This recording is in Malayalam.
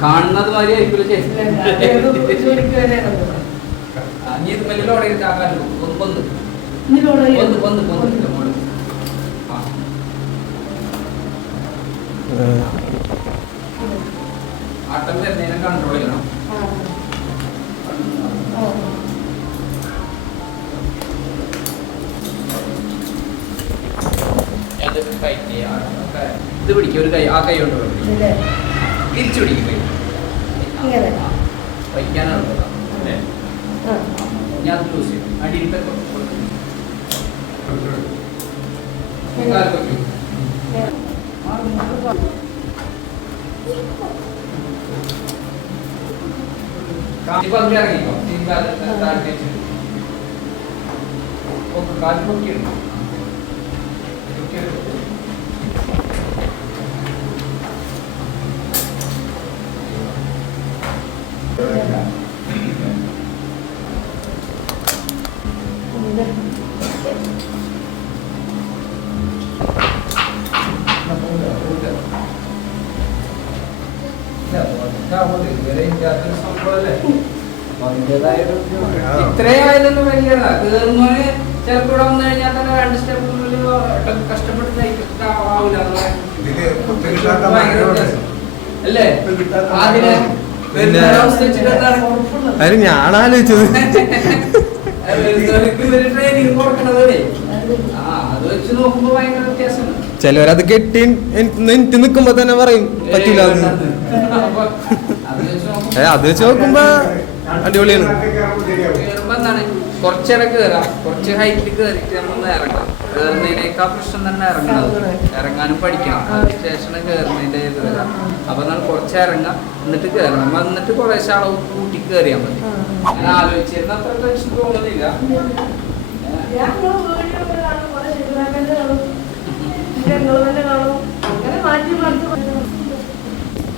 കാണുന്നത് മാതിരി ആയിരിക്കില്ല ചേച്ചി. നീ ഇത് മെല്ലെ ലോഡ് ചെയ്തിട്ട് ആക്കാറുള്ളൂ. ആട്ടം വരുന്നതിനെ കൺട്രോൾ ചെയ്യണം. ഇത് പിടിക്കും ഒരു കൈ, ആ കൈ കൊണ്ട് തിരിച്ചു പിടിക്കും. വയ്ക്കാനാണ് ഞാൻ ലൂസ് ചെയ്യും. അടിയിലത്തെ ഇറങ്ങിക്കോ. കാല് പൊക്കിയെടുക്കും. ഇത്രയായതൊന്നും വലിയതാ. കേറുന്നോന് ചിലപ്പോ ഇവിടെ വന്നു കഴിഞ്ഞാൽ തന്നെ 2 സ്റ്റെപ്പ് കഷ്ടപ്പെട്ട് ആവൂല അല്ലേ? അതിന് ഞാൻ ആലോചിച്ചത് ട്രെയിനിങ് കൊടുക്കണതേ. അത് വെച്ച് നോക്കുമ്പോ ഭയങ്കര വ്യത്യാസമാണ്. ചിലവരത് കെട്ടി എനിക്ക് നിക്കുമ്പോ തന്നെ പറയും പറ്റൂല. അത് വെച്ച് നോക്കുമ്പോ അടിപൊളിയാണ്. കേറുമ്പോ എന്താണ് കുറച്ചേരം കയറാം, കുറച്ച് ഹൈറ്റിൽ കയറിയിട്ട് നമ്മളൊന്ന് ഇറങ്ങാം. കയറുന്നതിനേക്കാൾ പ്രശ്നം തന്നെ ഇറങ്ങുന്നത്. ഇറങ്ങാനും പഠിക്കണം. സ്റ്റേഷന് കയറുന്നതിൻ്റെ ഇത് വരാം. അപ്പൊ നമ്മൾ കുറച്ച് ഇറങ്ങാം, എന്നിട്ട് കയറണം. എന്നിട്ട് കുറേശ്ശെ അളവ് കൂട്ടി കയറിയാൽ മതി. ഞാൻ ആലോചിച്ചിരുന്ന അത്ര ടെൻഷൻ തോന്നുന്നില്ല.